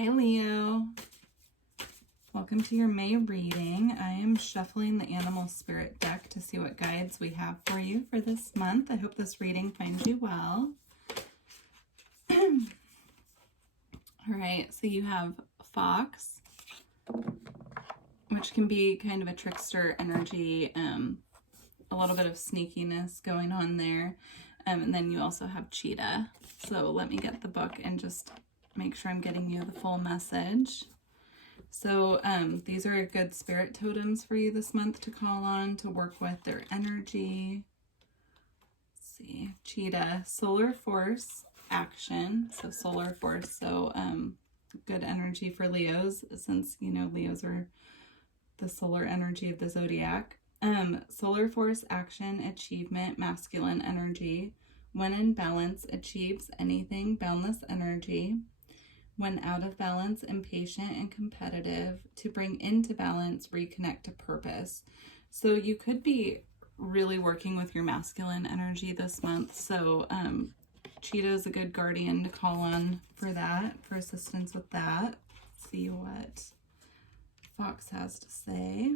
Hi, Leo. Welcome to your May reading. I am shuffling the Animal Spirit deck to see what guides we have for you for this month. I hope this reading finds you well. All right, so you have Fox, which can be kind of a trickster energy, a little bit of sneakiness going on there. And then you also have Cheetah. So let me get the book and just make sure I'm getting you the full message. So these are good spirit totems for you this month to call on to work with their energy. Let's see, Cheetah, solar force, action. So solar force, so good energy for Leos, since you know Leos are the solar energy of the zodiac. Solar force, action, achievement, masculine energy. When in balance, achieves anything, boundless energy. When out of balance, impatient and competitive. To bring into balance, reconnect to purpose. So you could be really working with your masculine energy this month. So Cheetah is a good guardian to call on for that, for assistance with that. Let's see what Fox has to say.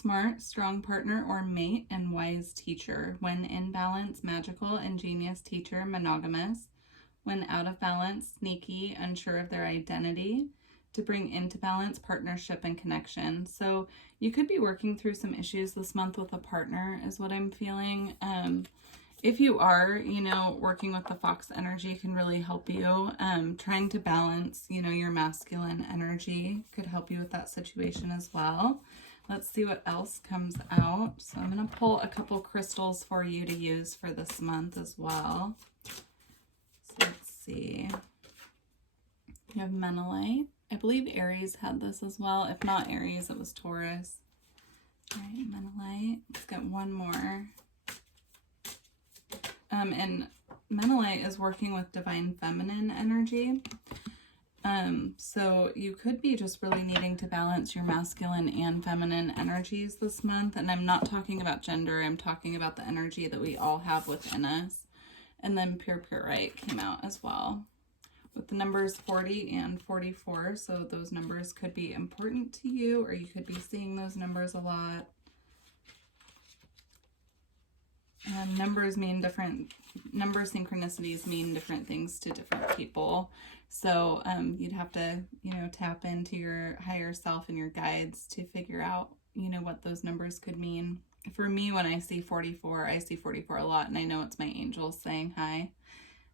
Smart, strong partner or mate, and wise teacher. When in balance, magical, ingenious teacher, monogamous. When out of balance, sneaky, unsure of their identity. To bring into balance, partnership and connection. So you could be working through some issues this month with a partner is what I'm feeling. If you are, working with the Fox energy can really help you. Trying to balance, your masculine energy could help you with that situation as well. Let's see what else comes out. So I'm going to pull a couple crystals for you to use for this month as well. So let's see. You have Menelite. I believe Aries had this as well. If not Aries, it was Taurus. All right, Menelite. Let's get one more. And Menelite is working with divine feminine energy. So you could be just really needing to balance your masculine and feminine energies this month. And I'm not talking about gender. I'm talking about the energy that we all have within us. And then Pure Right came out as well with the numbers 40 and 44. So those numbers could be important to you, or you could be seeing those numbers a lot. Numbers synchronicities mean different things to different people. So you'd have to, tap into your higher self and your guides to figure out, what those numbers could mean. For me, when I see 44, I see 44 a lot, and I know it's my angels saying hi.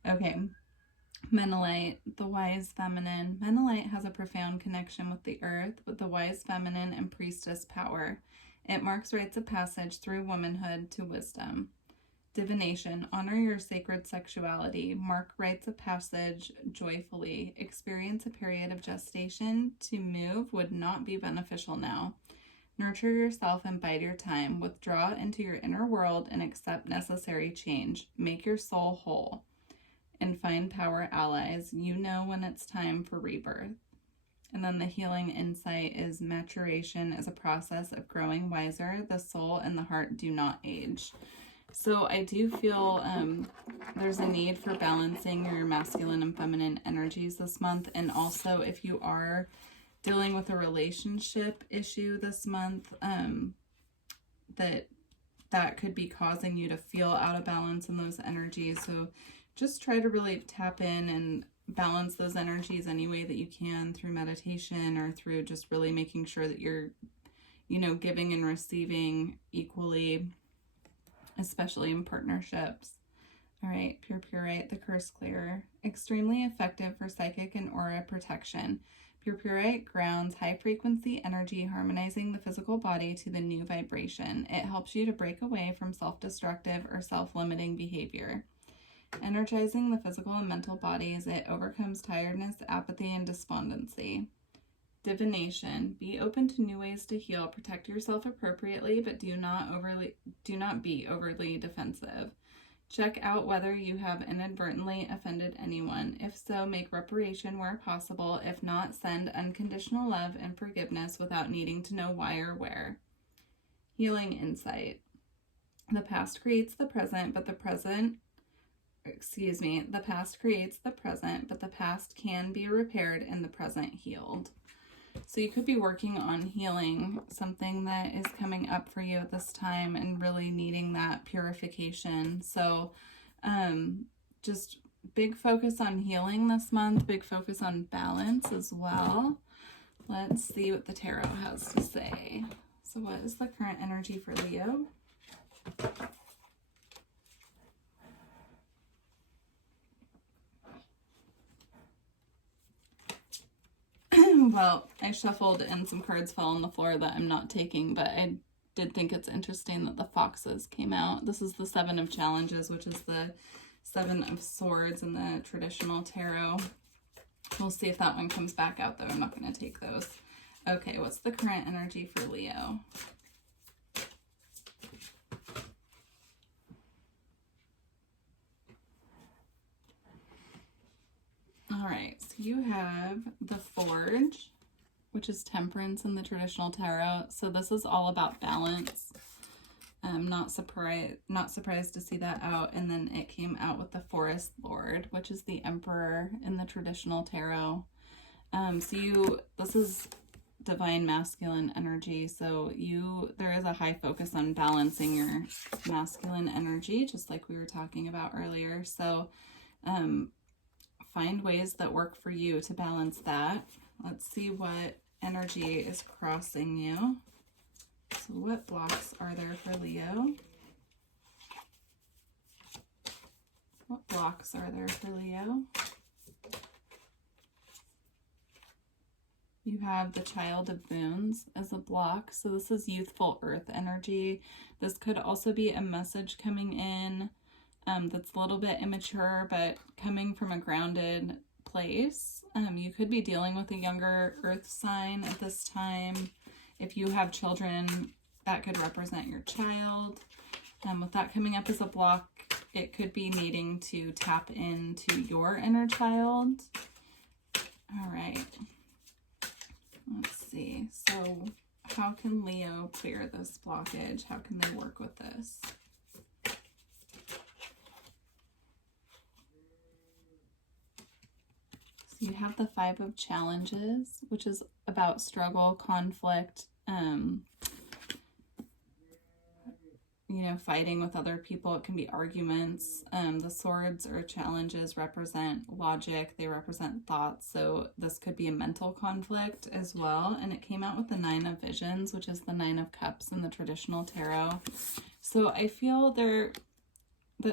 Okay. Menelite, the wise feminine. Menelite has a profound connection with the earth, with the wise feminine and priestess power. It marks rites of passage through womanhood to wisdom. Divination, honor your sacred sexuality, mark rites of passage joyfully, experience a period of gestation. To move would not be beneficial now. Nurture yourself and bide your time, withdraw into your inner world and accept necessary change. Make your soul whole and find power allies. You know when it's time for rebirth. And then the healing insight is maturation is a process of growing wiser. The soul and the heart do not age. So I do feel there's a need for balancing your masculine and feminine energies this month. And also if you are dealing with a relationship issue this month, that could be causing you to feel out of balance in those energies. So just try to really tap in and balance those energies any way that you can through meditation or through just really making sure that you're, giving and receiving equally, especially in partnerships. All right, Pure Right, the Curse Clearer. Extremely effective for psychic and aura protection. Pure Right grounds high-frequency energy, harmonizing the physical body to the new vibration. It helps you to break away from self-destructive or self-limiting behavior. Energizing the physical and mental bodies, it overcomes tiredness, apathy, and despondency. Divination. Be open to new ways to heal. Protect yourself appropriately, but do not be overly defensive. Check out whether you have inadvertently offended anyone. If so, make reparation where possible. If not, send unconditional love and forgiveness without needing to know why or where. Healing insight. The past creates the present, but the present excuse me, the past creates the present, but the past can be repaired and the present healed. So you could be working on healing something that is coming up for you at this time and really needing that purification. So just big focus on healing this month, big focus on balance as well. Let's see what the tarot has to say. So what is the current energy for Leo? Well, I shuffled and some cards fell on the floor that I'm not taking, but I did think it's interesting that the foxes came out. This is the 7 of challenges, which is the 7 of swords in the traditional tarot. We'll see if that one comes back out, though. I'm not going to take those. Okay, what's the current energy for Leo? All right, so you have the Forge, which is temperance in the traditional tarot. So this is all about balance. I'm not surprised to see that out. And then it came out with the Forest Lord, which is the Emperor in the traditional tarot. This is divine masculine energy. So there is a high focus on balancing your masculine energy, just like we were talking about earlier. So find ways that work for you to balance that. Let's see what energy is crossing you. So what blocks are there for Leo? What blocks are there for Leo? You have the Child of Moons as a block. So this is youthful earth energy. This could also be a message coming in that's a little bit immature, but coming from a grounded place. You could be dealing with a younger earth sign at this time. If you have children, that could represent your child. With that coming up as a block, it could be needing to tap into your inner child. All right. Let's see. So how can Leo clear this blockage? How can they work with this? So you have the 5 of challenges, which is about struggle, conflict, fighting with other people. It can be arguments. The swords or challenges represent logic. They represent thoughts. So this could be a mental conflict as well. And it came out with the 9 of visions, which is the 9 of cups in the traditional tarot. So I feel that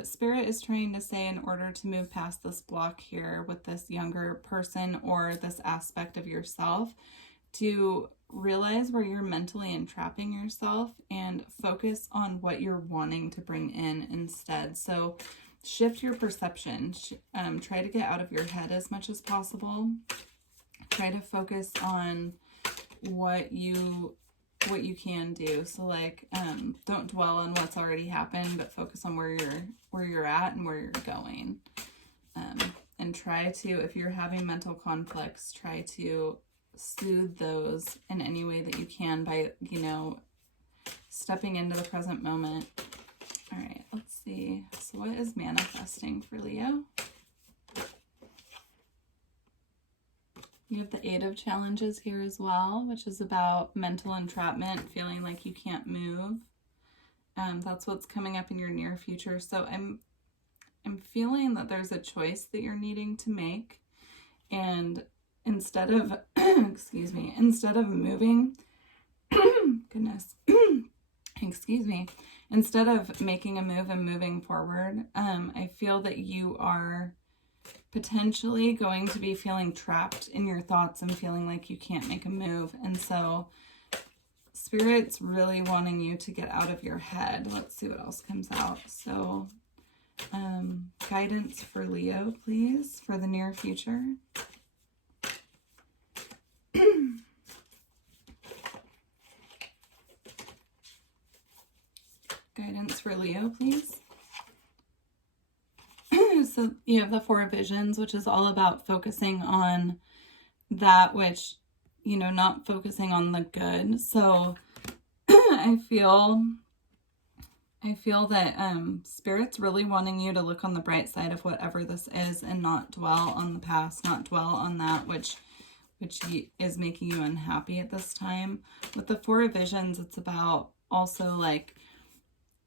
Spirit is trying to say, in order to move past this block here with this younger person or this aspect of yourself, to realize where you're mentally entrapping yourself and focus on what you're wanting to bring in instead. So shift your perception. Try to get out of your head as much as possible. Try to focus on what you can do. So like, don't dwell on what's already happened, but focus on where you're at and where you're going. And try to, if you're having mental conflicts, try to soothe those in any way that you can by, stepping into the present moment. All right, let's see. So what is manifesting for Leo? You have the 8 of challenges here as well, which is about mental entrapment, feeling like you can't move. That's what's coming up in your near future. So I'm feeling that there's a choice that you're needing to make. And instead of, instead of moving, instead of making a move and moving forward, I feel that you are potentially going to be feeling trapped in your thoughts and feeling like you can't make a move. And so Spirit's really wanting you to get out of your head. Let's see what else comes out. So guidance for Leo, please, for the near future. Guidance for Leo, please. So you have the 4 visions, which is all about focusing on that which, not focusing on the good. So I feel I feel that Spirit's really wanting you to look on the bright side of whatever this is and not dwell on the past, not dwell on that which is making you unhappy at this time. With the Four of Visions, it's about also like,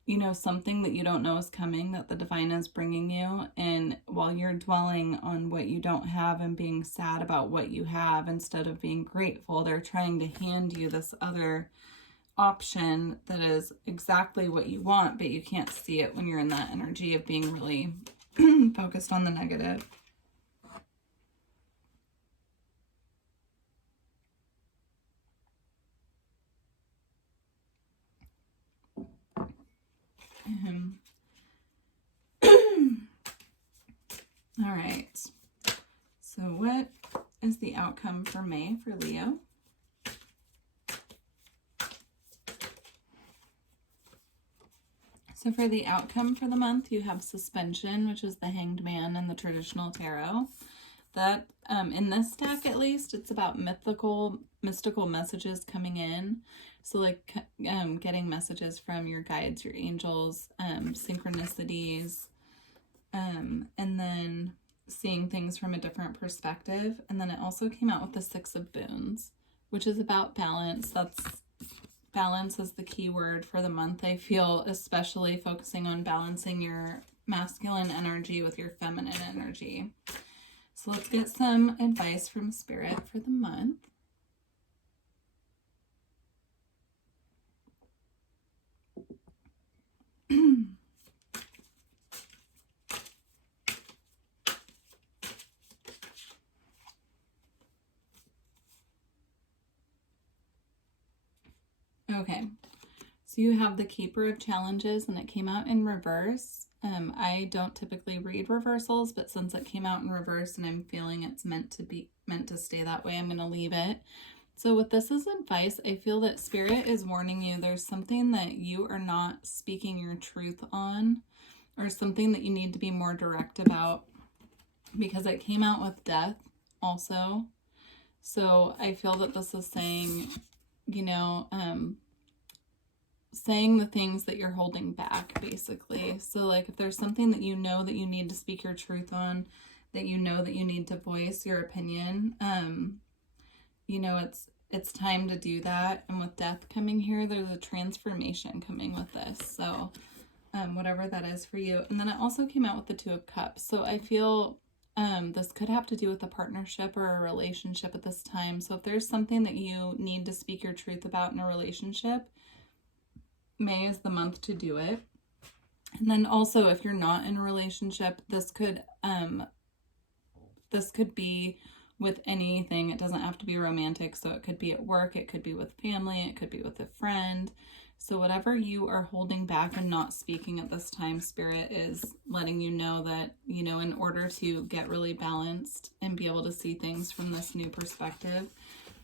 you know, something that you don't know is coming, that the divine is bringing you. And while you're dwelling on what you don't have and being sad about what you have instead of being grateful, they're trying to hand you this other option that is exactly what you want, but you can't see it when you're in that energy of being really focused on the negative. All right. So what is the outcome for May for Leo? So for the outcome for the month, you have Suspension, which is the Hanged Man in the traditional tarot. That, in this deck at least, it's about mystical messages coming in. So like getting messages from your guides, your angels, synchronicities, and then seeing things from a different perspective. And then it also came out with the Six of Boons, which is about balance. Balance is the key word for the month. I feel, especially focusing on balancing your masculine energy with your feminine energy. So let's get some advice from Spirit for the month. Okay, so you have the Keeper of Challenges, and it came out in reverse. I don't typically read reversals, but since it came out in reverse and I'm feeling it's meant to stay that way, I'm going to leave it. So with this as advice, I feel that Spirit is warning you there's something that you are not speaking your truth on, or something that you need to be more direct about, because it came out with Death also. So I feel that this is saying, you know, saying the things that you're holding back, basically. So like if there's something that you know that you need to speak your truth on, that you know that you need to voice your opinion, you know, it's time to do that. And with Death coming here, there's a transformation coming with this. So whatever that is for you. And then it also came out with the Two of Cups. So I feel this could have to do with a partnership or a relationship at this time. So if there's something that you need to speak your truth about in a relationship, May is the month to do it. And then also, if you're not in a relationship, this could be with anything. It doesn't have to be romantic. So it could be at work, it could be with family, it could be with a friend. So whatever you are holding back and not speaking at this time, Spirit is letting you know that, you know, in order to get really balanced and be able to see things from this new perspective,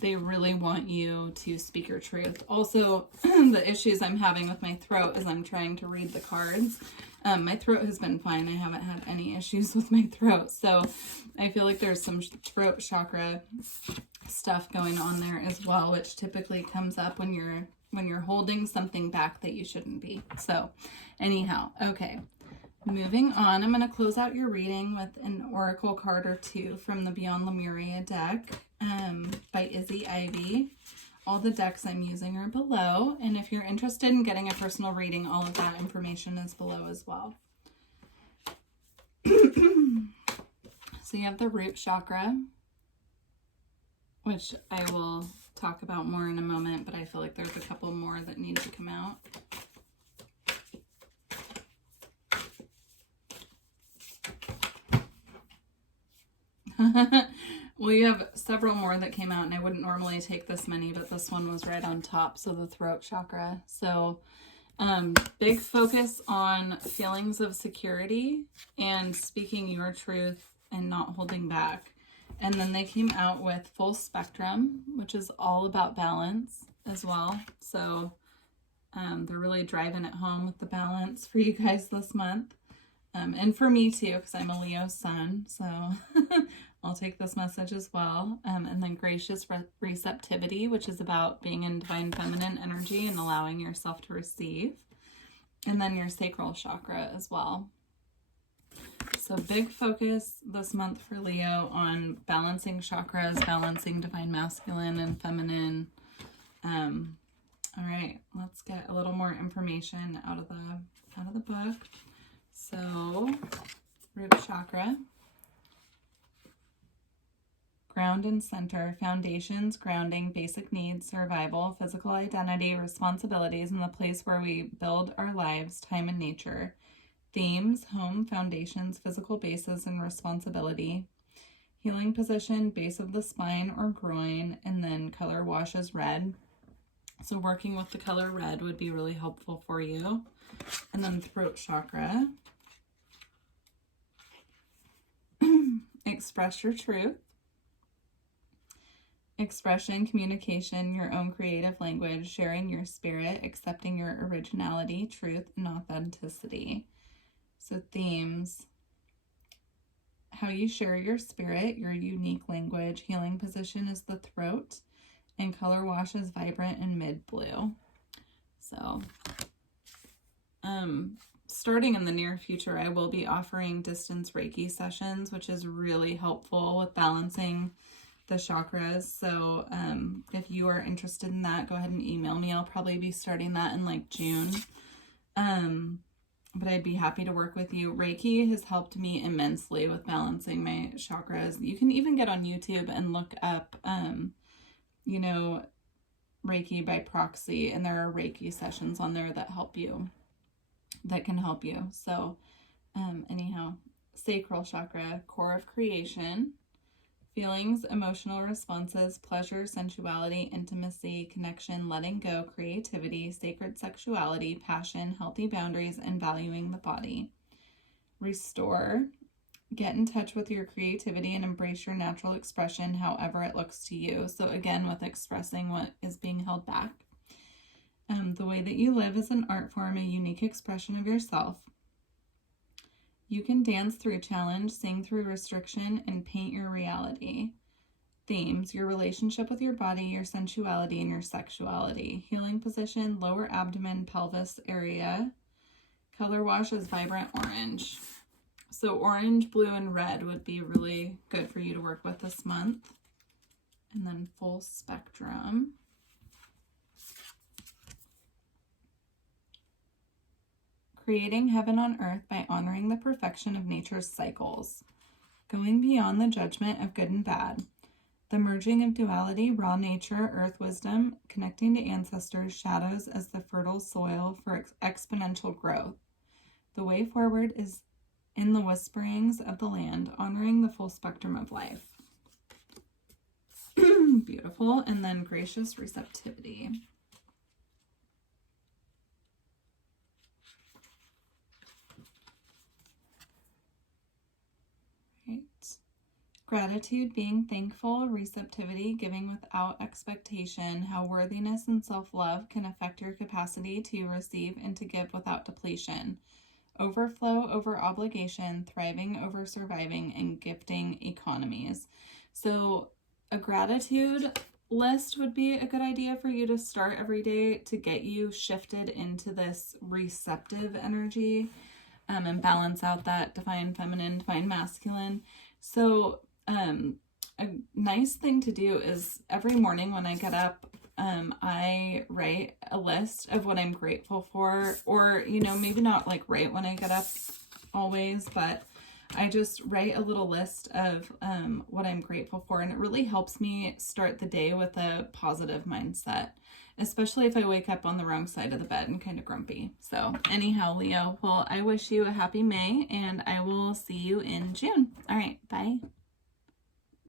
they really want you to speak your truth. Also, the issues I'm having with my throat as I'm trying to read the cards. My throat has been fine. I haven't had any issues with my throat. So I feel like there's some throat chakra stuff going on there as well, which typically comes up when you're holding something back that you shouldn't be. So anyhow, okay. Moving on, I'm going to close out your reading with an oracle card or two from the Beyond Lemuria deck by Izzy Ivy. All the decks I'm using are below, and if you're interested in getting a personal reading, all of that information is below as well. So you have the root chakra, which I will talk about more in a moment, but I feel like there's a couple more that need to come out. Well, you have several more that came out, and I wouldn't normally take this many, but this one was right on top, so the throat chakra. So big focus on feelings of security and speaking your truth and not holding back. And then they came out with Full Spectrum, which is all about balance as well. So they're really driving it home with the balance for you guys this month. And for me too, because I'm a Leo sun, so I'll take this message as well. And then Gracious Receptivity, which is about being in divine feminine energy and allowing yourself to receive. and then your sacral chakra as well. So big focus this month for Leo on balancing chakras, balancing divine masculine and feminine. All right, let's get a little more information out of the book. So, root chakra, ground and center, foundations, grounding, basic needs, survival, physical identity, responsibilities, and the place where we build our lives, time and nature. Themes, home, foundations, physical bases, and responsibility. Healing position, base of the spine or groin, and then color washes red. So working with the color red would be really helpful for you. And then throat chakra. Express your truth. Expression, communication, your own creative language, sharing your spirit, accepting your originality, truth, and authenticity. So themes, how you share your spirit, your unique language. Healing position is the throat, and color wash is vibrant and mid blue. So, starting in the near future, I will be offering distance Reiki sessions, which is really helpful with balancing the chakras. So, if you are interested in that, go ahead and email me. I'll probably be starting that in like June. But I'd be happy to work with you. Reiki has helped me immensely with balancing my chakras. You can even get on YouTube and look up, Reiki by proxy, and there are Reiki sessions on there that can help you. So, anyhow, sacral chakra, core of creation, feelings, emotional responses, pleasure, sensuality, intimacy, connection, letting go, creativity, sacred sexuality, passion, healthy boundaries, and valuing the body. Restore, get in touch with your creativity and embrace your natural expression, however it looks to you. So again, with expressing what is being held back. The way that you live is an art form, a unique expression of yourself. You can dance through challenge, sing through restriction, and paint your reality. Themes, your relationship with your body, your sensuality, and your sexuality. Healing position, lower abdomen, pelvis area. Color wash is vibrant orange. So orange, blue, and red would be really good for you to work with this month. And then full spectrum. Creating heaven on earth by honoring the perfection of nature's cycles. Going beyond the judgment of good and bad. The merging of duality, raw nature, earth wisdom, connecting to ancestors, shadows as the fertile soil for exponential growth. The way forward is in the whisperings of the land, honoring the full spectrum of life. Beautiful. And then gracious receptivity. Gratitude, being thankful, receptivity, giving without expectation, how worthiness and self-love can affect your capacity to receive and to give without depletion. Overflow over obligation, thriving over surviving, and gifting economies. So a gratitude list would be a good idea for you to start every day to get you shifted into this receptive energy and balance out that divine feminine, divine masculine. So a nice thing to do is every morning when I get up, I write a list of what I'm grateful for, or, maybe not like right when I get up always, but I just write a little list of what I'm grateful for. And it really helps me start the day with a positive mindset, especially if I wake up on the wrong side of the bed and kind of grumpy. So anyhow, Leo, well, I wish you a happy May, and I will see you in June. All right, bye.